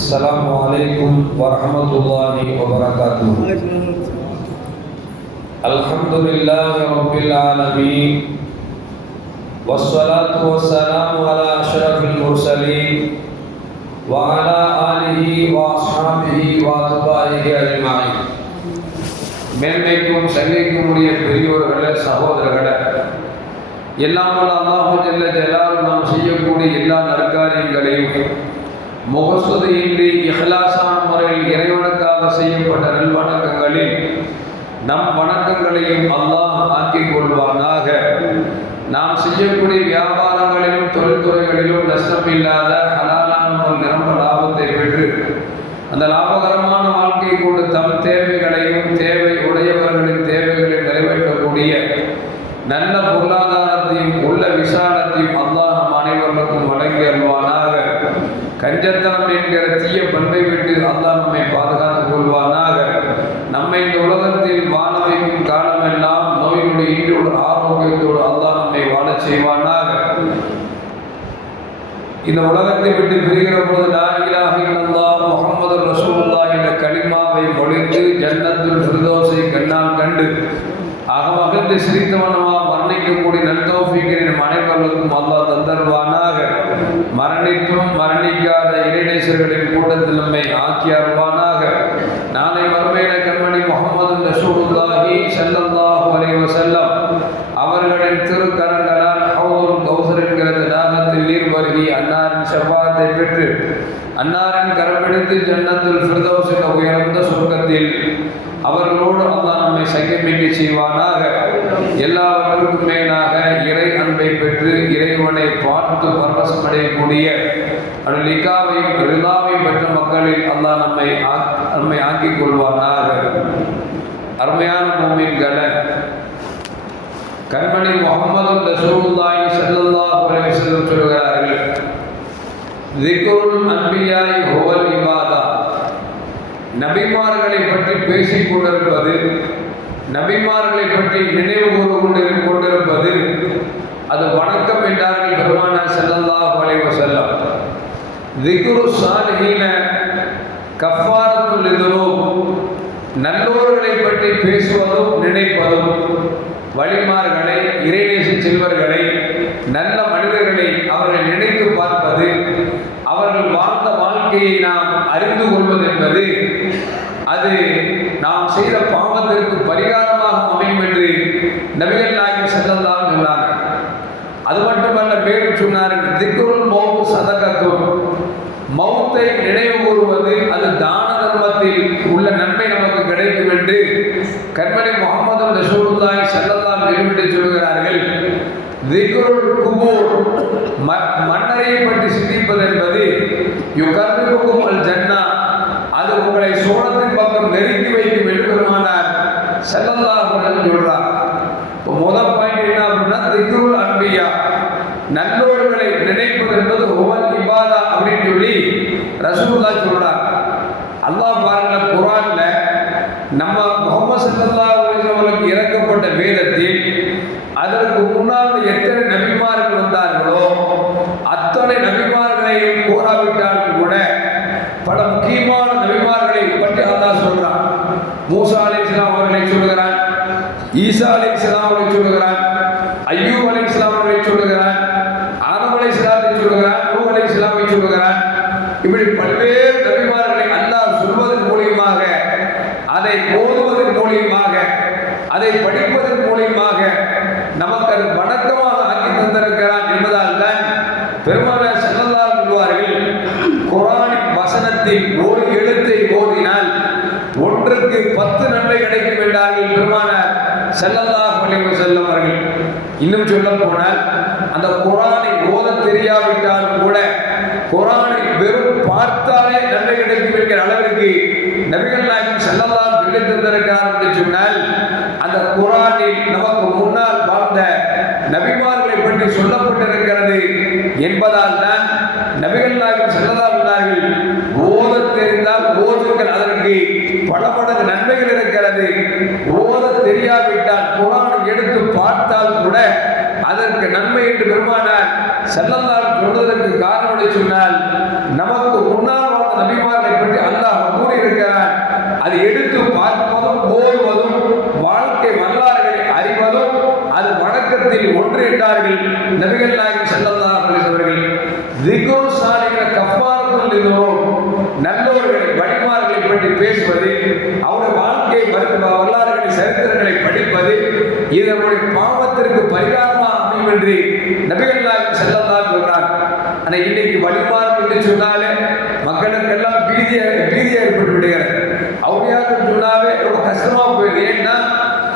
السلام عليكم ورحمة الله وبركاته. الحمد لله رب العالمين والصلاة والسلام على أشرف المرسلين وعلى آله وأصحابه وأتباعه أجمعين. மேன்மைக்கும் சங்கைக்கும் உரிய பெரியோர்களே, சகோதரர்களே, எல்லாம் வல்ல அல்லாஹ் ஜல்ல ஜலாலுஹு நாம் செய்யக்கூடிய எல்லா நற்காரியங்களையும் முகஸ்துதியின்றி இஹ்லாஸான முறையில் இறைவனுக்காக செய்யப்பட்ட நல்வணக்கங்களில் நம் வணக்கங்களையும் அல்லாஹ் ஆக்கிக் கொள்வானாக. நாம் செய்யக்கூடிய வியாபாரங்களிலும் தொழில்துறைகளிலும் நஷ்டமில்லாத ஹலாலான நிரம்ப லாபத்தை பெற்று அந்த லாபகரமான வாழ்க்கை கொண்டு தம் தேவைகளையும் தேவை உடையவர்களின் தேவைகளை நிறைவேற்றக்கூடிய நல்ல பொருளாதாரத்தையும் உள்ள விசாலத்தையும் அல்லாஹ் நம் அனைவருக்கும் வழங்கி அருள்வானாக. கஞ்சத்தனம் என்கிற தீய பண்பை விட்டு அல்லாஹ் நம்மை பாதுகாத்துக் கொள்வானாக. நம்மை இந்த உலகத்தில் வாழ வைக்கும் காலமெல்லாம் நோயினுடைய ஈண்டோடு ஆரோக்கியத்தோடு அல்லாஹ் நம்மை வாழச் செய்வானாக. இந்த உலகத்தை விட்டு பிரிகிற பொழுது லா இலாஹ இல்லல்லாஹ் முஹம்மதுர் ரசூலுல்லாஹ் என்ற கலிமாவை மொழிந்து ஜன்னத்துல் ஃபிர்தௌஸை கண்ணால் கண்டு அகமகிழ்ந்து சிரித்தவனமா மரணிக்கக்கூடிய நல்தௌஃபீக்கின் அனைவர்களுக்கும் அல்லாஹ் தந்தருவானாக. மரணித்தும் மரணிக்காத இறைநேசர்களின் கூட்டத்தில் நம்மை ஆக்கி அருள்வானாக. நாளை மறுமையில கண்மணி முஹம்மது ரசூலுல்லாஹி ஸல்லல்லாஹு அலைஹி வஸல்லம் அவர்களின் திருக்கரங்களால் ஹவுதுல் கௌசர் என்கிற தாகத்தில் நீர் பருகி அன்னாரின் ஷஃபாஅத்தை பெற்று அன்னாரின் கரம்பிடித்து ஜன்னத்துல் ஃபிர்தௌஸ் என்ற உயர்ந்த சொர்க்கத்தில் அவர்களோடு அல்லாஹ் நம்மை சங்கமிக்க செய்வானாக. எல்லாவற்றுக்கும் மேலாக இறை அன்பை பெற்று இறைவனை பார்த்து பரவசமடையக்கூடிய லிகாவையும் ரிலாவையும் பெற்ற மக்களில் அல்லாஹ் நம்மை ஆக்கிக் கொள்வானாக. அருமையான மூமின்களே, கண்மணி முஹம்மது ரசூலுல்லாஹி ஸல்லல்லாஹு அலைஹி வஸல்லம் சொல்கிறார்கள், ذிக்ருல் அன்பியாஇ ஹுவல் இபாதா. நபிமார்களை பற்றி பேசிக் கொண்டிருப்பது, நபிமார்களை பற்றி நினைவு கொண்டிருப்பது அது வணக்கம் என்றார்கள் பெருமானார் ஸல்லல்லாஹு அலைஹி வஸல்லம். ذிக்ரு ஸாலிஹீன கஃபாரத்துல் லிதுனூப். நல்லோர்களை பற்றி பேசுவதும் நினைப்பதும், வழிமார்களை, இறைநேச செல்வர்களை, நல்ல மனிதர்களை அவர்கள் நினைத்து பார்ப்பது, அவர்கள் வாழ்ந்த வாழ்க்கையை நாம் அறிந்து கொள்வது என்பது அது நாம் செய்த பாவத்திற்கு பரிகாரமாக அமையும் என்று நபிகள் நாயகம் ஸல்லல்லாஹு அலைஹி சொன்னார்கள். அது மட்டுமல்ல, மேலும் சொன்னார்கள், திக்ருல் மௌத் சதகத்துன். மௌத்தை நினைவு கூறுவது அது தான தர்மத்தில் உள்ள நன்மை நமக்கு கிடைக்கும் என்று கண்மணி முஹம்மது ரசூலுல்லாஹி ஸல்லல்லாஹு அலைஹி வஸல்லம் சொல்கிறார்கள். திக்ருல் குபூர், மன்னரை பற்றி சிந்திப்பது என்பது யுகர்ரிபுக்கும் அல் ஜன்னா, அது உங்களை சோழத்தின் பக்கம் நெருங்கி வைக்கும் என்று பெருமானார் ஸல்லல்லாஹு அலைஹி வஸல்லம் சொல்றார். இப்போ முதல் பாயிண்ட் என்ன அப்படின்னா, திக்ருல் அன்பியா, நல்லோர்களை நினைப்பது என்பது ஹுவல் இபாதா அப்படின்னு சொல்லி ரசூலுல்லாஹ் சொல்றார். அல்லாஹ் பாருங்க, குர்ஆன்ல நம்ம முஹம்மது ஸல்லல்லாஹு அலைஹி வஸல்லம் இறக்கப்பட்ட வேதத்தில் அதற்கு முன்னால் எத்தனை நபிமார்கள் வந்தார்களோ அத்தனை நபிமார்களையும் கோராவிட்டாலும் கூட பல முக்கியமான நபிமார்களை பற்றி அல்லாஹ் சொல்றான். மூசா அலைஹிஸ்ஸலாம் அவர்களை சொல்லுகிறான், ஈசா அலைஹிஸ்ஸலாம் அவர்களை சொல்லுகிறான், அய்யூப் அலைஹிஸ்ஸலாம் அவர்களை சொல்லுகிறான், ஆதம் அலைஹிஸ்ஸலாத்தை சொல்லுகிறான், நூஹ் அலைஹிஸ்ஸலாமை சொல்லுகிறான். இப்படி பல்வேறு நபிமார்களை அல்லாஹ் சொல்வதன் மூலியமாக, அதை ஓதுவதன் மூலியமாக, அதை படிப்பதன் மூலியமாக நமக்கு அது வணக்கமாக ஆக்கி தந்திருக்கிறான் என்பதால் தான் பெருமானார் ஸல்லல்லாஹு அலைஹி சொல்வார்கள், குர்ஆனின் வசனத்தில் ஒரு எழுத்தை ஓதினால் ஒன்றுக்கு 10 நன்மை கிடைக்கும் என்றார்கள் பெருமானார் ஸல்லல்லாஹு அலைஹி வஸல்லம் அவர்கள். இன்னும் சொல்ல போனால், அந்த குர்ஆனை ஓத தெரியாவிட்டாலும் கூட குர்ஆனை வெறும் பார்த்தாலே நன்மை கிடைக்கும் என்கிற அளவிற்கு நபிகள் நாயகம் ஸல்லல்லாஹு அலைஹி வஸல்லம் தந்திருக்கிறார் என்று சொன்னால், அந்த குர்ஆனில் நமக்கு முன்னால் வாழ்ந்த நபிமார்களை பற்றி சொல்லப்பட்டிருக்கிறது என்பதால் தான் நபிகள் நாயகம் ஸல்லல்லாஹு அலைஹி வஸல்லம் ஓத தெரிந்தால் ஓதுங்கள், அதற்கு பல மடங்கு நன்மைகள் இருக்கிறது. ஓத தெரியாவிட்டால் குர்ஆனை எடுத்து பார்த்தால் கூட அதற்கு நன்மை என்று பெருமானார் ஸல்லல்லாஹு அலைஹி வஸல்லம் சொன்னதற்கு காரணம் சொன்னால், நமக்கு முன்னால் வாழ்ந்த நபிமார்கள் இருந்தோம் நல்லோர்களை வழிமார்களை பற்றி பேசுவது, அவருடைய வாழ்க்கை வரலாறுகளை சரித்திரங்களை படிப்பது இது நம்முடைய பாவத்திற்கு பரிகாரமாக அமையும் என்று நபிகள் நாயகம் ஸல்லல்லாஹு அலைஹி சொல்றார். ஆனால் இன்னைக்கு வழிமாறு என்று சொன்னாலே மக்களுக்கெல்லாம் பீதி ஏற்பட்டு விடுகிறது. அவுளியாக்கள் சொன்னாவே ரொம்ப கஷ்டமா போயிடுது. ஏன்னா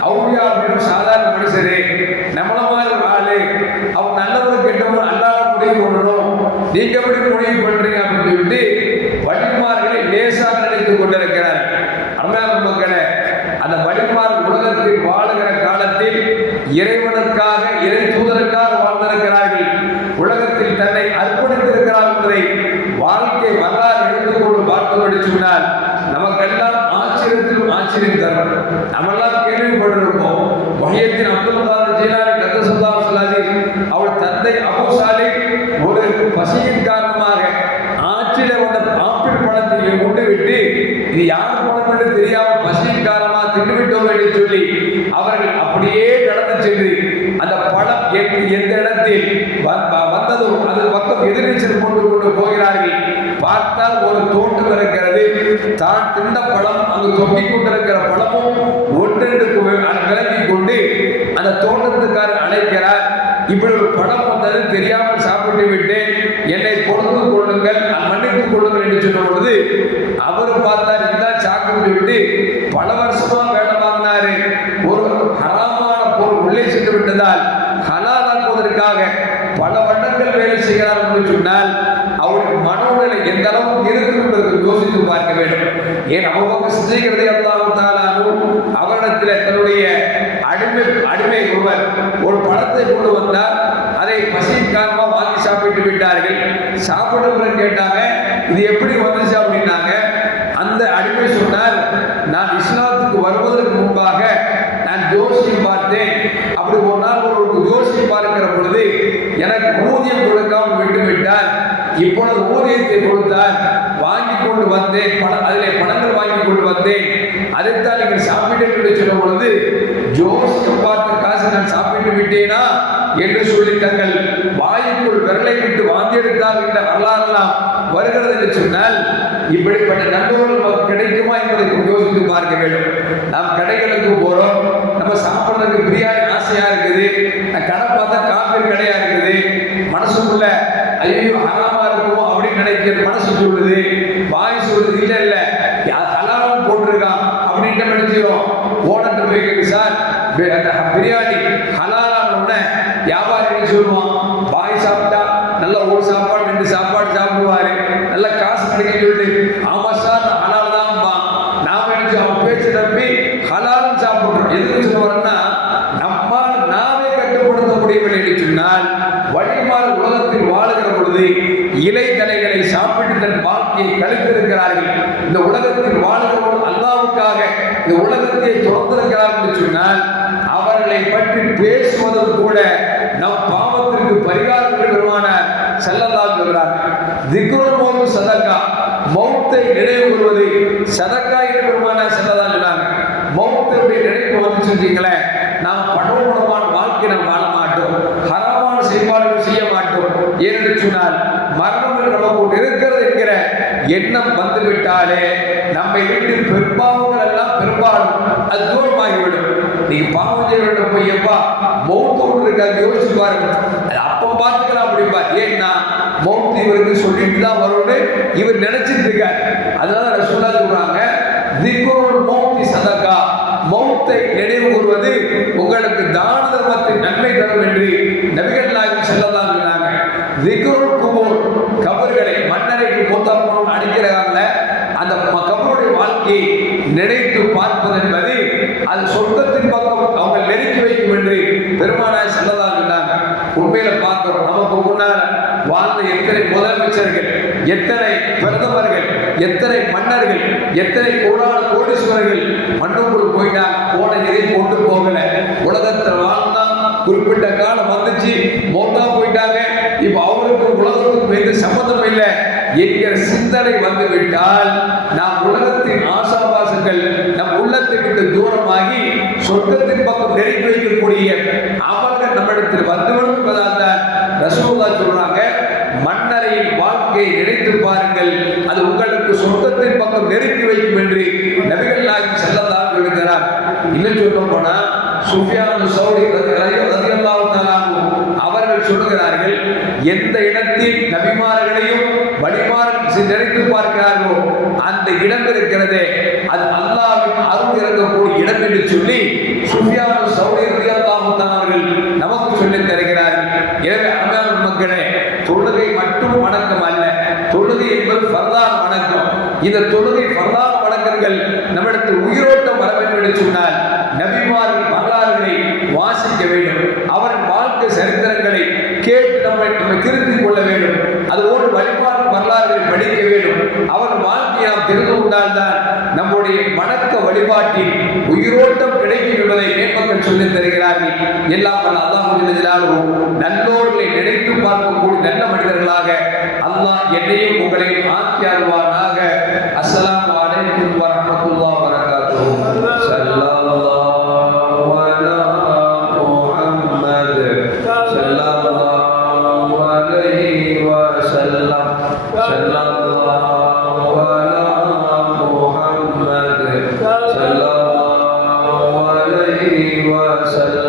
அவுளியா அப்படின்னு சாதாரண மனுஷரு, நம்மள மாதிரி ஒரு ஆளு, அவங்க நல்லவங்க கெட்டவங்க அல்லாத முடிவு பண்ணணும், நீங்க எப்படி முடிவு பண்றீங்க அப்படின்னு சொல்லிட்டு வழிமார்களை லேசாக நினைத்துக் கொண்டிருக்கிறார். அருமையான மக்களே, அந்த வழிமார் உலகத்தில் வாழுகிற காலத்தில் இறைவனுக்காக இறை தூதருக்காக வாழ்ந்திருக்கிறார்கள். உலகத்தில் தன்னை அர்ப்பணித்திருக்கிறார் என்பதை வாழ்க்கை வரலாறு எடுத்துக்கொண்டு பார்த்தபடி சொன்னால் நமக்கெல்லாம் ஆச்சரியத்திலும் ஆச்சரியம் தரும். நம்மெல்லாம் கேள்விப்பட்டிருப்போம். முஹையத்தீன் அப்துல் காதர் ஜீலானி கத்தஸல்லாஹு ஸலாதி அவள் தந்தை அபூ சாலிஹ் ஒரு பசியின் காரணமாக ஆற்றில வந்த ஆப்பிள் பழத்தை கொண்டு விட்டு இது யார் பழம் என்று தெரியாமல் பசியின் காரணமாக தின்னுவிட்டோம் என்று சொல்லி அவர்கள் அப்படியே நடந்து சென்று அந்த பழம் எந்த இடத்தில் வந்ததோ அது பக்கம் எதிர்நீச்சல் கொண்டு போகிறார்கள். பார்த்தால் ஒரு தோட்டம் இருக்கிறது. தான் தின்ன பழம் அங்கு தொங்கிக் கொண்டிருக்கிற பழமும் ஒன்றென்று விலகி கொண்டு அந்த தோட்டத்துக்காரர் அழைக்கிறார். இப்படி ஒரு பழம் வந்தது தெரியாமல் சாப்பிட்டு விட்டேன், என்னை பொறுத்து கொள்ளுங்கள், மன்னித்துக் கொள்ளுங்கள் என்று சொன்ன பொழுது அவர் பார்த்தார் இதுதான் சாப்பிட்டு விட்டு பல வருஷமா வேலை வாங்கினாரு. ஒரு ஹராமான பொருள் உள்ளே சென்று விட்டதால் ஹலாலாக்குவதற்காக பல வருடங்கள் வேலை செய்கிறார் என்று சொன்னால் அவருடைய மனோநிலை எந்த அளவுக்கு இருக்கும் என்பதை யோசித்து பார்க்க வேண்டும். ஏன் அபூபக்கர் சித்திக் ரலியல்லாஹு தஆலா அவரிடத்தில் தன்னுடைய அடிமை ஒருவர் ஒரு பழத்தை கொண்டு வந்தார். அதை பசியின் காரணமாக வாங்கி சாப்பிட்டு விட்டார்கள். சாப்பிடுற கேட்டாங்க இது எப்படி வந்துச்சு அப்படின்னாங்க. அந்த அடிமை சொன்னார், நான் இஸ்லாத்துக்கு வருவதற்கு முன்பாக நான் ஜோசியம் பார்த்தேன். அப்படி ஒரு நாள் ஒரு ஜோசியம் பார்க்கிற பொழுது எனக்கு ஊதியம் கொடுக்காமல் விட்டுவிட்டார். இப்பொழுது ஊதியத்தை கொடுத்தார், வாங்கி கொண்டு வந்தேன், அதிலே பணங்கள் வாங்கி கொண்டு வந்தேன், அதைத்தான் நீங்கள் சாப்பிட்டு சொன்ன பொழுது ஜோசியம் பார்த்த காசு நான் சாப்பிட்டு விட்டேனா என்று சொல்லி தங்கள் வாயுக்குள் விரலை விட்டு வாந்தி எடுத்தார் என்ற வரலாறுலாம் வருகிறது என்று சொன்னால் இப்படிப்பட்ட நண்பர்கள் கிடைக்குமா என்பதை யோசித்து பார்க்க வேண்டும். நாம் கடைகளுக்கு போறோம், நம்ம சாப்பிட்றதுக்கு பிரியாணி ஆசையா இருக்குது, கடை பார்த்தா காஃபி கடையா இருக்குது, மனசுக்குள்ள ஐயோ ஹராமா இருக்குமோ அப்படின்னு நினைக்கிறது மனசு சொல்லுது, வாய் சொல்லுது இல்ல இல்ல ஹலாலும் போட்டிருக்கான் அப்படின்ட்டு நினைச்சிடும். ஓனர்கிட்ட போய் கேட்கு சார் பிரியாணி ஹலாலான உடனே வியாபாரி சொல்லுவான், வாய் சாப்பிட்டா நல்ல ஒரு சாப்பாடு 2 சாப்பாடு சாப்பிடுவாரு, நல்ல காசு கிடைக்க சொல்லிட்டு ஆமா சார் நான் ஹலால் தான். நாம நினைச்சு அவன் பேச்சு நம்பி ஹலாலும் சாப்பிடுறோம். எதுக்கு சொல்லுவாருன்னா நம்மால் நாமே கட்டுப்படுத்த முடியவில்லை என்று சொன்னால் வழிமாறு உலகத்தில் வாழுகிற பொழுது இலை தலைகளை சாப்பிட்டு தன் வாழ்க்கையை கழித்திருக்கிறார்கள். இந்த உலகத்தில் வாழுகிறவர்கள் அல்லாஹ்வுக்காக இந்த உலகத்தை துறந்திருக்கிறார்கள் என்று சொன்னால் அவர்களை பற்றி பேசுவதும் கூட நம் பாவத்திற்கு பரிகாரம் பெறுவானார் ஸல்லல்லாஹு அலைஹி வஸல்லம். திக்ருல் மௌத் சதகா, மௌத்தை நினைவு கூறுவது சதகா என்று பெறுவானார் ஸல்லல்லாஹு அலைஹி வஸல்லம். மௌத்தை நினைவு வந்து செஞ்சீங்களே நாம் படோபடமான வாழ்க்கை நாம் வாழ மாட்டோம், ஹராமான செயல்பாடுகள் செய்ய மாட்டோம். ஏனென்று சொன்னால் மரணம் நமக்கு இருக்கிறது என்கிற எண்ணம் வந்துவிட்டாலே நம்மை விட்டு பெரும்பாவங்கள் எல்லாம் பெரும்பாலும் அது தூரமாகிவிடும். நீங்க பாவம் செய்ய வேண்டும் போய் எப்பா மௌத்து இருக்காது யோசிச்சு பாருங்க, அது அப்ப பார்த்துக்கலாம் அப்படிப்பா. ஏன்னா மௌத்து இவருக்கு சொல்லிட்டு தான் வரும்னு இவர் நினைச்சிட்டு இருக்காரு. அதனால ரசூலுல்லாஹ் சொல்றாங்க திக்ருல் மௌத்தி சதகா, மௌத்தை நினைவு கூறுவது உங்களுக்கு தான தர்மத்தின் நன்மை தரும் என்று நபிகள் நாயகம் ஸல்லல்லாஹு அலைஹி வஸல்லம். திக்ருல் குபூர், கபர்களை மன்னரைக்கு மூத்தப்பனும் அடிக்கிறாங்கல்ல, அந்த கபருடைய வாழ்க்கையை நினைத்து பார்ப்பது என்பது அது சொர்க்கத்தின் பக்கம் அவங்க நெருக்கி வைக்கும் என்று பெருமானார் ஸல்லல்லாஹு அலைஹி வஸல்லம். உண்மையில பார்க்கிறோம், நமக்கு முன்னால் வாழ்ந்த எத்தனை முதலமைச்சர்கள், எத்தனை பிரதமர்கள், எத்தனை மன்னர்கள், எத்தனை கோடீஸ்வரர்கள் மண்ணுக்குள் போயிட்டாங்க, போன எதை கொண்டு போகல. உலகத்தில் வாழ்ந்தா குறிப்பிட்ட காலம் வந்துச்சு, மௌத்தா போயிட்டாங்க, இப்ப அவருக்கு உலகத்துக்கு எந்த சம்பந்தம் இல்லை என்கிற சிந்தனை வந்து விட்டால் நாம் உலகத்தின் ஆசாபாசங்கள் நம் உள்ளத்தை விட்டு தூரமாகி சொர்க்கத்தின் பக்கம் நெருங்கி வைக்கக்கூடிய அமல்கள் நம்மிடத்தில் வந்துவிடும் என்பதால் தான் ரசூலுல்லாஹ் சொல்றாங்க, மன்னரையின் வாழ்க்கையை நினைத்து பாருங்கள், சொர்க்கத்தின் பக்கம் நெருக்கி வைக்கும் என்று நபிகள் நாயகம் ஸல்லல்லாஹு அலைஹி எழுதுகிறார். இன்னும் சொல்ல போனா சுஃபியான் சௌரி ரலியல்லாஹு தஆலா அவர்கள் சொல்லுகிறார்கள், எந்த இடத்தில் நபிமார்களையும் வழிமார்கள் நினைத்து பார்க்கிறார்களோ அந்த இடம் இருக்கிறதே அது அல்லாஹ்வின் அருள் இறங்கக்கூடிய இடம் என்று சொல்லி சுஃபியான் சௌரி ரலியல்லாஹு தஆலா அவர்கள் நமக்கு சொல்லித் தருகிறார்கள். எனவே அருமையான மக்களே, தொழுகை மட்டும் வணக்கம் அல்ல, தொழுகை என்பது ஃபர்தான வணக்கம். இந்த தொழுகை ஃபர்தான வணக்கங்கள் நம்மிடத்தில் உயிரோட்டம் வர வேண்டும் என்று சொன்னால் நபிமாரின் வரலாறுகளை வாசிக்க வேண்டும், அவரின் வாழ்க்கை சரித்திரங்களை கேட்டு நம்மை திருத்திக் கொள்ள வேண்டும். அதுபோன்று வழிபாடு வரலாறுகளை படிக்க வேண்டும். அவர் வாழ்க்கையை நாம் தெரிந்து கொண்டால்தான் நம்முடைய வணக்க வழிபாட்டில் உயிரோட்டம் கிடைக்கும் என்பதை மேம்பக்கள் சொல்லித் தருகிறார்கள். எல்லாம் அல்லாஹ் நல்லோர்களை நினைத்து பார்க்கக்கூடிய நல்ல மனிதர்களாக அல்லாஹ் என்னையும் உங்களையும் ஆக்கி அருள்வானாக. அஸ்ஸலாமு அலைக்கும் வரஹ்மத்துல்லாஹி வபரகாத்துஹு. ஸல்லல்லாஹு அலா முஹம்மத் ஸல்லல்லாஹு அலைஹி வஸல்லம். ஸல்லல்லாஹு அலா முஹம்மத் ஸல்லல்லாஹு அலைஹி வஸல்லம்.